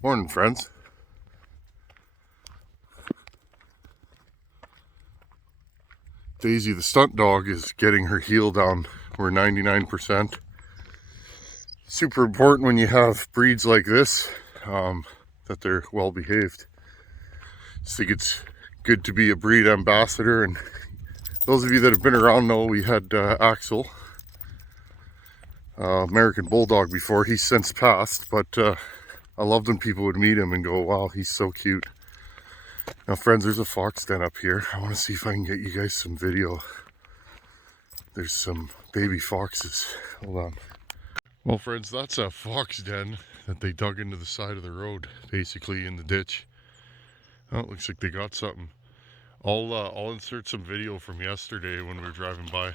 Morning, friends. Daisy, the stunt dog, is getting her heel down. We're 99%. Super important when you have breeds like this, that they're well behaved. I think it's good to be a breed ambassador, and those of you that have been around know we had Axel, American Bulldog, before. He's since passed, but I loved when people would meet him and go, wow, he's so cute. Now, friends, there's a fox den up here. I want to see if I can get you guys some video. There's some baby foxes. Hold on. Well, friends, that's a fox den that they dug into the side of the road, basically in the ditch. Oh, it looks like they got something. I'll insert some video from yesterday when we were driving by.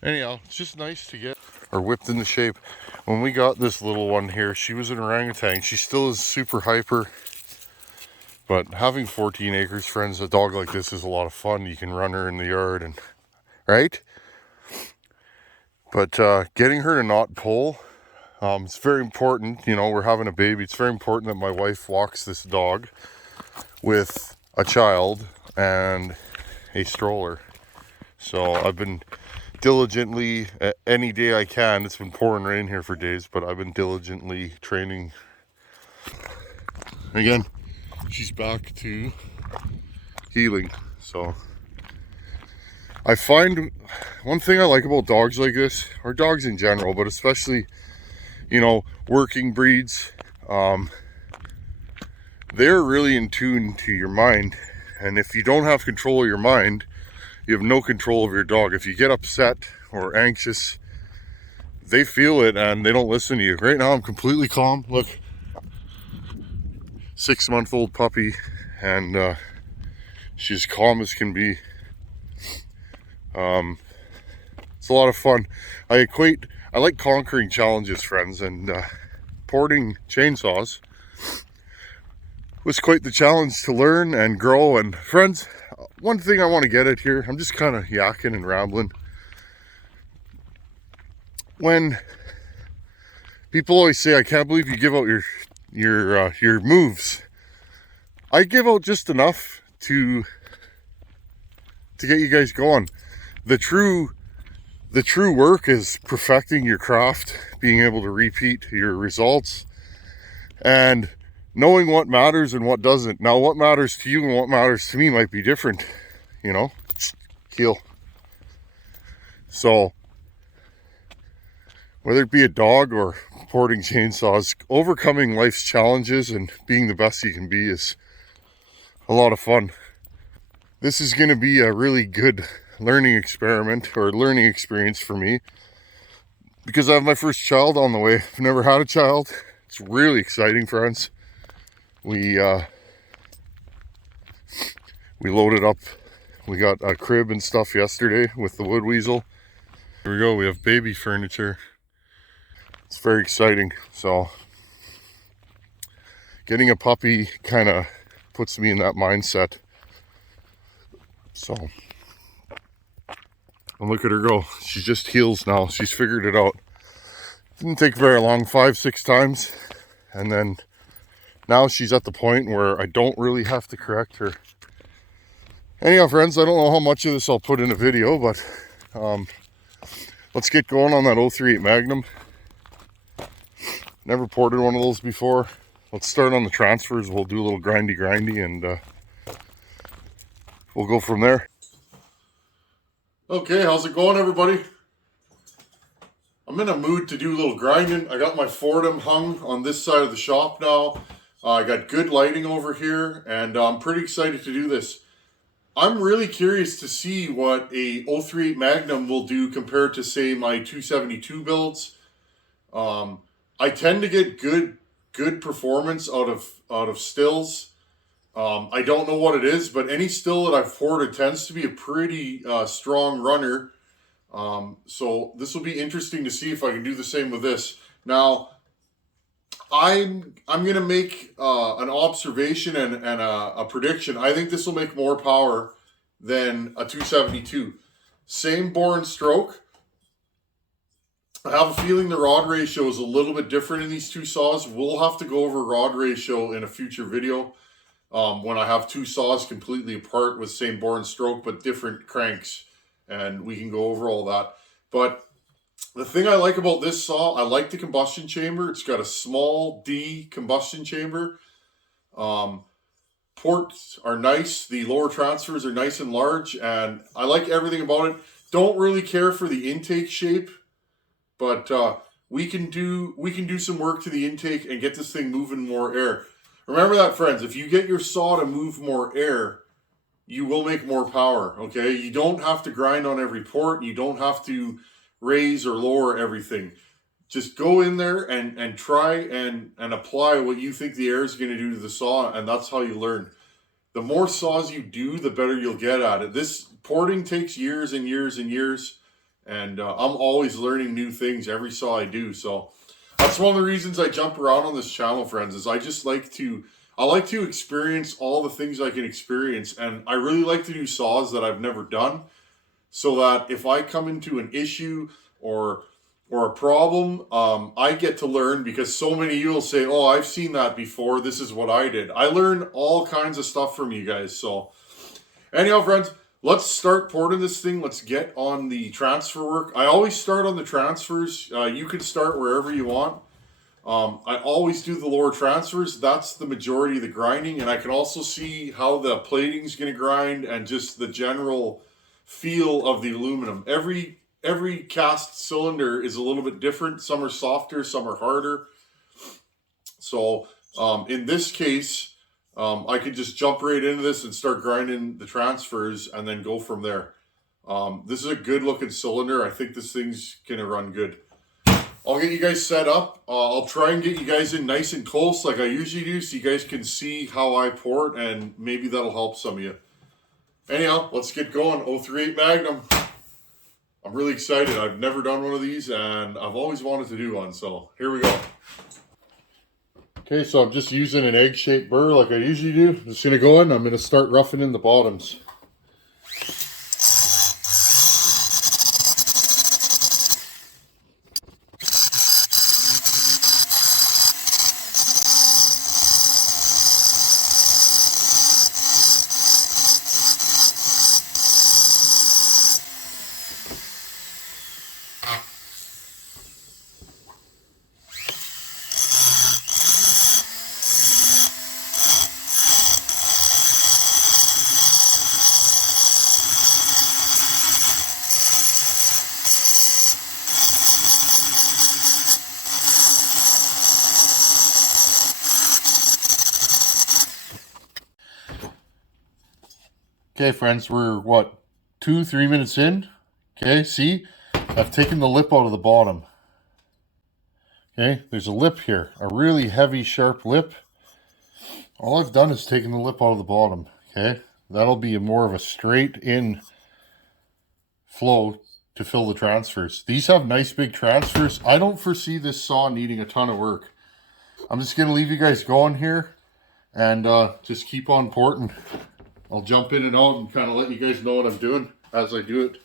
Anyhow, it's just nice to get her whipped into shape. When we got this little one here, she was an orangutan. She still is super hyper, but having 14 acres, friends, a dog like this is a lot of fun. You can run her in the yard, and right? But getting her to not pull, it's very important. You know, we're having a baby. It's very important that my wife walks this dog with a child and a stroller. So I've been diligently, any day I can, it's been pouring rain here for days, but I've been diligently training. Again, she's back to healing. So I find one thing I like about dogs like this, or dogs in general, but especially, you know, working breeds, they're really in tune to your mind. And if you don't have control of your mind, you have no control of your dog. If you get upset or anxious, they feel it and they don't listen to you. Right now I'm completely calm. Look, 6-month-old puppy, and she's calm as can be. It's a lot of fun. I like conquering challenges, friends, and porting chainsaws was quite the challenge to learn and grow. And friends, one thing I want to get at here, I'm just kind of yakking and rambling. When people always say, I can't believe you give out your moves, I give out just enough to get you guys going. The true work is perfecting your craft, being able to repeat your results, and knowing what matters and what doesn't. Now, what matters to you and what matters to me might be different, you know? Heel. So, whether it be a dog or porting chainsaws, overcoming life's challenges and being the best you can be is a lot of fun. This is going to be a really good learning experiment or learning experience for me, because I have my first child on the way. I've never had a child. It's really exciting, friends. We loaded up. We got a crib and stuff yesterday with the wood weasel. Here we go. We have baby furniture. It's very exciting. So getting a puppy kind of puts me in that mindset. So, and look at her go. She just heals now. She's figured it out. Didn't take very long, 5-6 times. And then now she's at the point where I don't really have to correct her. Anyhow, friends, I don't know how much of this I'll put in a video, but let's get going on that 038 Magnum. Never ported one of those before. Let's start on the transfers. We'll do a little grindy and we'll go from there. Okay, how's it going, everybody? I'm in a mood to do a little grinding. I got my Fordham hung on this side of the shop now. I got good lighting over here, and I'm pretty excited to do this. I'm really curious to see what a 038 Magnum will do compared to, say, my 272 builds. I tend to get good performance out of out of Stihls. I don't know what it is, but any still that I've ported tends to be a pretty strong runner. So this will be interesting to see if I can do the same with this. Now, I'm gonna make an observation and a prediction. I think this will make more power than a 272. Same bore and stroke. I have a feeling the rod ratio is a little bit different in these two saws. We'll have to go over rod ratio in a future video when I have two saws completely apart with same bore and stroke but different cranks, and we can go over all that. But the thing I like about this saw, I like the combustion chamber. It's got a small D combustion chamber. Ports are nice. The lower transfers are nice and large, and I like everything about it. Don't really care for the intake shape, but we can do some work to the intake and get this thing moving more air. Remember that, friends. If you get your saw to move more air, you will make more power. Okay, you don't have to grind on every port. You don't have to raise or lower everything. Just go in there and try and apply what you think the air is going to do to the saw, and that's how you learn. The more saws you do, the better you'll get at it. This porting takes years and years and years, and I'm always learning new things every saw I do. So that's one of the reasons I jump around on this channel, friends, is I just like to experience all the things I can experience, and I really like to do saws that I've never done, so that if I come into an issue or a problem, I get to learn, because so many of you will say, oh, I've seen that before, this is what I did. I learn all kinds of stuff from you guys. So anyhow, friends, let's start porting this thing. Let's get on the transfer work. I always start on the transfers. You can start wherever you want. I always do the lower transfers. That's the majority of the grinding, and I can also see how the plating is going to grind and just the general feel of the aluminum. Every cast cylinder is a little bit different. Some are softer, some are harder. So in this case, I could just jump right into this and start grinding the transfers and then go from there. This is a good looking cylinder. I think this thing's gonna run good. I'll get you guys set up. I'll try and get you guys in nice and close like I usually do, so you guys can see how I port, and maybe that'll help some of you. Anyhow, let's get going. 038 Magnum. I'm really excited. I've never done one of these, and I've always wanted to do one, so here we go. Okay, so I'm just using an egg-shaped burr like I usually do. I'm just going to go in. I'm going to start roughing in the bottoms. Okay, friends, we're what, 2-3 minutes in? Okay, see, I've taken the lip out of the bottom. Okay, there's a lip here, a really heavy, sharp lip. All I've done is taken the lip out of the bottom. Okay, that'll be more of a straight in flow to fill the transfers. These have nice big transfers. I don't foresee this saw needing a ton of work. I'm just going to leave you guys going here and just keep on porting. I'll jump in and out and kind of let you guys know what I'm doing as I do it.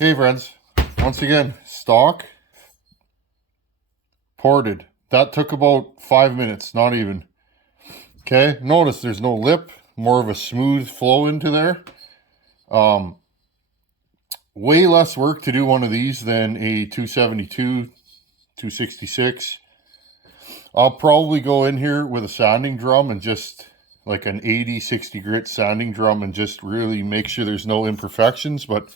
Okay, friends, once again, stock, ported. That took about 5 minutes, not even. Okay, notice there's no lip, more of a smooth flow into there. Way less work to do one of these than a 272, 266. I'll probably go in here with a sanding drum and just like an 80-60 grit sanding drum and just really make sure there's no imperfections, but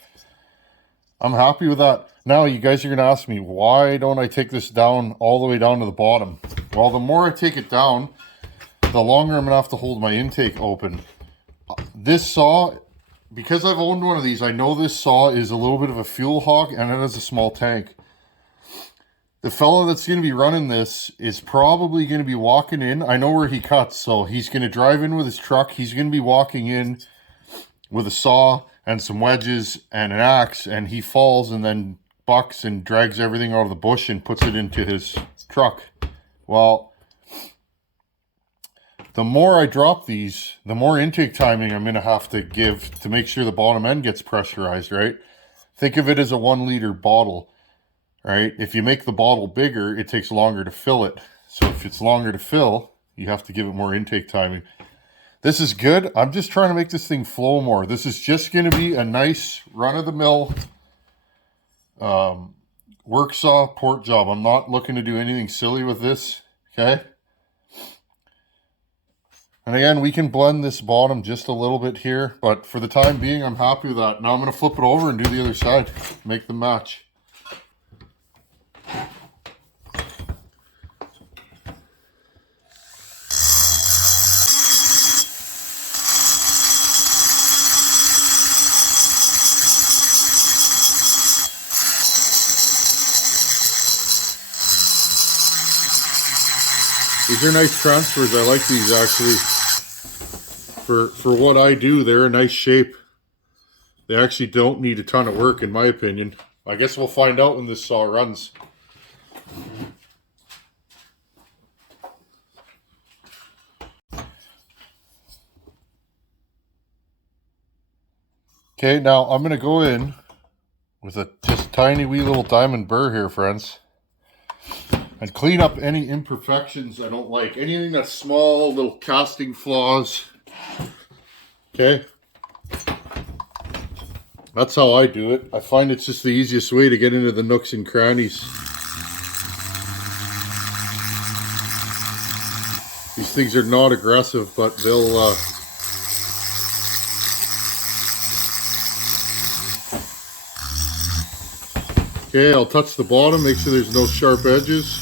I'm happy with that. Now you guys are going to ask me, why don't I take this down all the way down to the bottom? Well, the more I take it down, the longer I'm going to have to hold my intake open. This saw, because I've owned one of these, I know this saw is a little bit of a fuel hog and it has a small tank. The fellow that's going to be running this is probably going to be walking in. I know where he cuts, so he's going to drive in with his truck. He's going to be walking in with a saw and some wedges and an axe, and he falls and then bucks and drags everything out of the bush and puts it into his truck. Well, the more I drop these, the more intake timing I'm going to have to give to make sure the bottom end gets pressurized, right? Think of it as a 1 liter bottle, right? If you make the bottle bigger, it takes longer to fill it. So if it's longer to fill, you have to give it more intake timing. This is good. I'm just trying to make this thing flow more. This is just going to be a nice run-of-the-mill work saw port job. I'm not looking to do anything silly with this, okay? And again, we can blend this bottom just a little bit here, but for the time being, I'm happy with that. Now I'm going to flip it over and do the other side, make them match. These are nice transfers. I like these actually. For what I do, they're a nice shape. They actually don't need a ton of work, in my opinion. I guess we'll find out when this saw runs. Okay, now I'm going to go in with a just tiny wee little diamond burr here, friends. And clean up any imperfections I don't like. Anything that's small, little casting flaws. Okay. That's how I do it. I find it's just the easiest way to get into the nooks and crannies. These things are not aggressive, but they'll... Okay, I'll touch the bottom, make sure there's no sharp edges.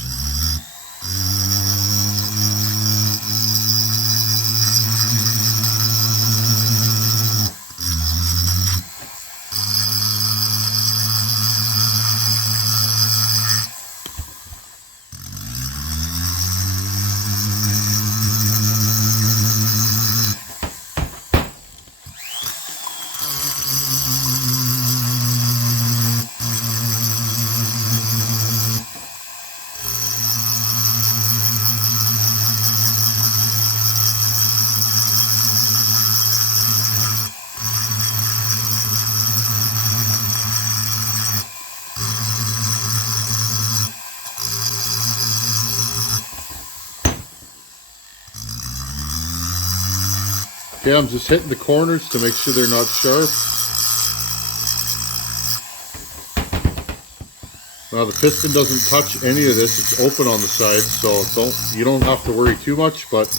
Okay, I'm just hitting the corners to make sure they're not sharp. Now the piston doesn't touch any of this, it's open on the side, so you don't have to worry too much, but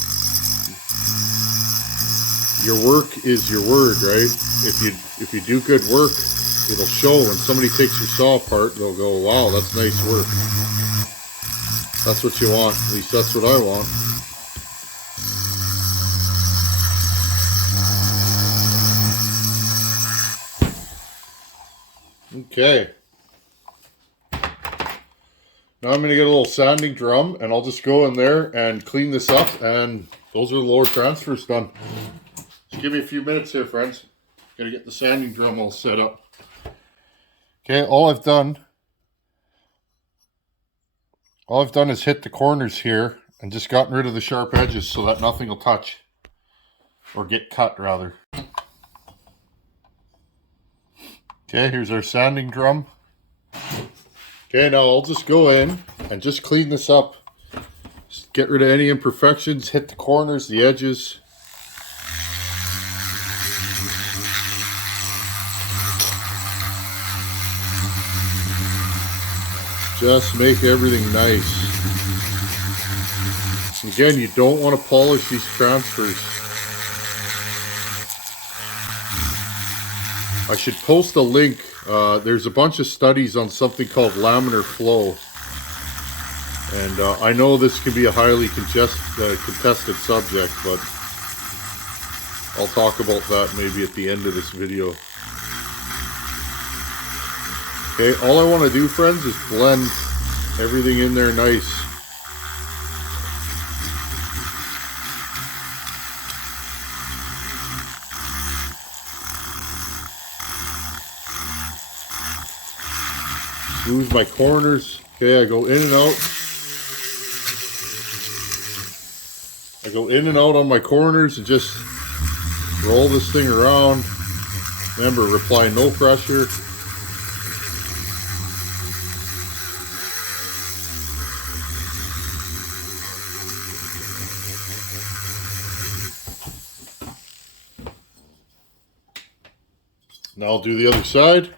your work is your word, right? If you do good work, it'll show. When somebody takes your saw apart, they'll go, wow, that's nice work. That's what you want, at least that's what I want. Okay. Now I'm going to get a little sanding drum and I'll just go in there and clean this up, and those are the lower transfers done. Just give me a few minutes here, friends. Got to get the sanding drum all set up. Okay, all I've done is hit the corners here and just gotten rid of the sharp edges so that nothing will touch or get cut rather. Okay, here's our sanding drum. Okay, now I'll just go in and just clean this up. Just get rid of any imperfections, hit the corners, the edges. Just make everything nice. Again, you don't want to polish these transfers. I should post a link. There's a bunch of studies on something called laminar flow. And I know this can be a highly contested subject, but I'll talk about that maybe at the end of this video. Okay, all I want to do, friends, is blend everything in there nice. Smooth my corners. Okay, I go in and out. I go in and out on my corners and just roll this thing around. Remember, apply no pressure. Now I'll do the other side.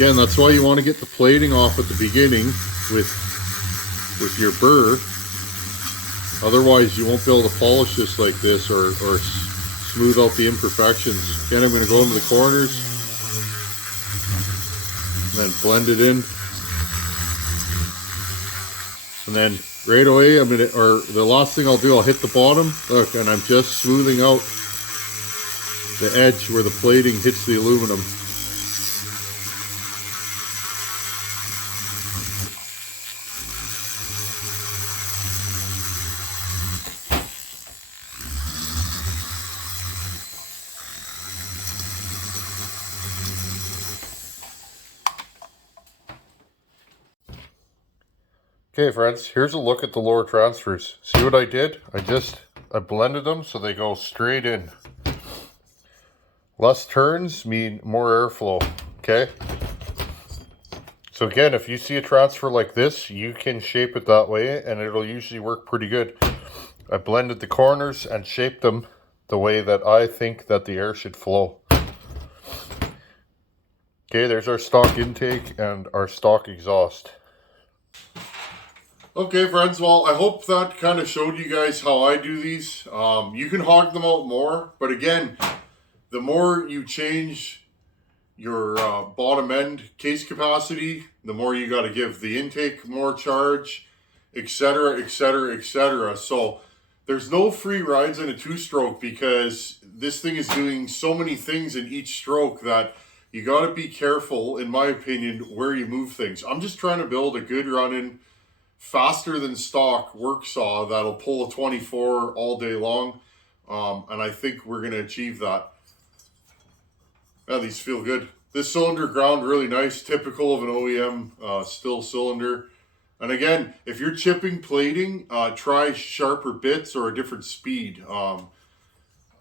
Again, that's why you want to get the plating off at the beginning with your burr. Otherwise, you won't be able to polish this like this or smooth out the imperfections. Again, I'm going to go into the corners and then blend it in. And then right away, the last thing I'll do, I'll hit the bottom. Look, and I'm just smoothing out the edge where the plating hits the aluminum. Okay friends, here's a look at the lower transfers. See what I did? I blended them so they go straight in. Less turns mean more airflow, okay? So again, if you see a transfer like this, you can shape it that way and it'll usually work pretty good. I blended the corners and shaped them the way that I think that the air should flow. Okay, there's our stock intake and our stock exhaust. Okay friends, well I hope that kind of showed you guys how I do these. You can hog them out more, but again, the more you change your bottom end case capacity, the more you got to give the intake more charge, etc, etc, etc. So there's no free rides in a two-stroke because this thing is doing so many things in each stroke that you got to be careful, in my opinion, where you move things. I'm just trying to build a good running, faster than stock work saw that'll pull a 24 all day long, and I think we're going to achieve that. Yeah, these feel good. This cylinder ground really nice, typical of an OEM Stihl cylinder. And again, if you're chipping plating, try sharper bits or a different speed.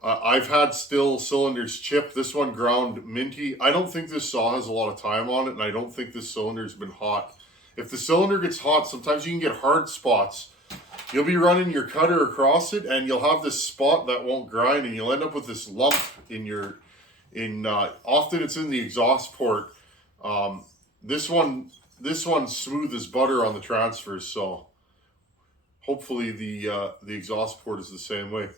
I've had Stihl cylinders chip. This one ground minty. I don't think this saw has a lot of time on it, and I don't think this cylinder's been hot. If the cylinder gets hot, sometimes you can get hard spots. You'll be running your cutter across it and you'll have this spot that won't grind and you'll end up with this lump often it's in the exhaust port. This one's smooth as butter on the transfers, so hopefully the exhaust port is the same way.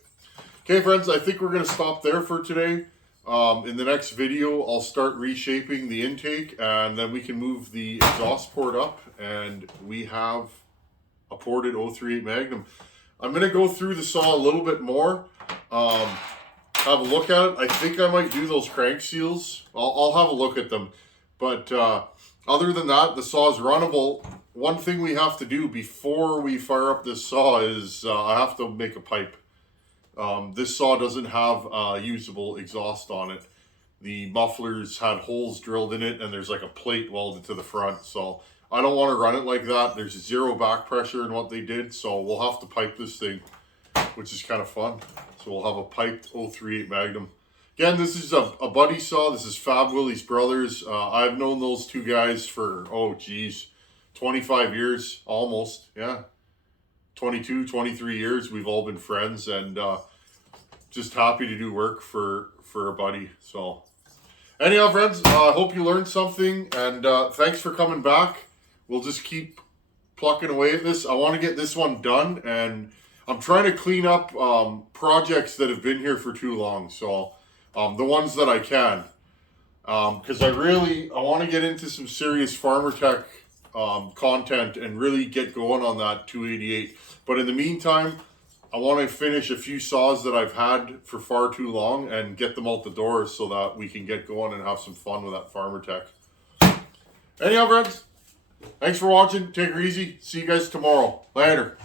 Okay friends, I think we're going to stop there for today. In the next video, I'll start reshaping the intake and then we can move the exhaust port up and we have a ported 038 Magnum. I'm going to go through the saw a little bit more, have a look at it. I think I might do those crank seals. I'll have a look at them. But other than that, the saw is runnable. One thing we have to do before we fire up this saw is I have to make a pipe. This saw doesn't have usable exhaust on it. The mufflers had holes drilled in it and there's like a plate welded to the front. So I don't want to run it like that. There's zero back pressure in what they did. So we'll have to pipe this thing, which is kind of fun. So we'll have a piped 038 Magnum. Again, this is a buddy saw. This is Fab Willie's brothers. I've known those two guys for, 25 years almost. Yeah. 22, 23 years. We've all been friends, and just happy to do work for a buddy. So anyhow, friends, I hope you learned something, and thanks for coming back. We'll just keep plucking away at this. I want to get this one done, and I'm trying to clean up projects that have been here for too long. So the ones that I can, because I want to get into some serious farmer tech content and really get going on that 288. But in the meantime, I want to finish a few saws that I've had for far too long and get them out the door so that we can get going and have some fun with that farmer tech. Anyhow, friends, thanks for watching. Take her easy. See you guys tomorrow. Later.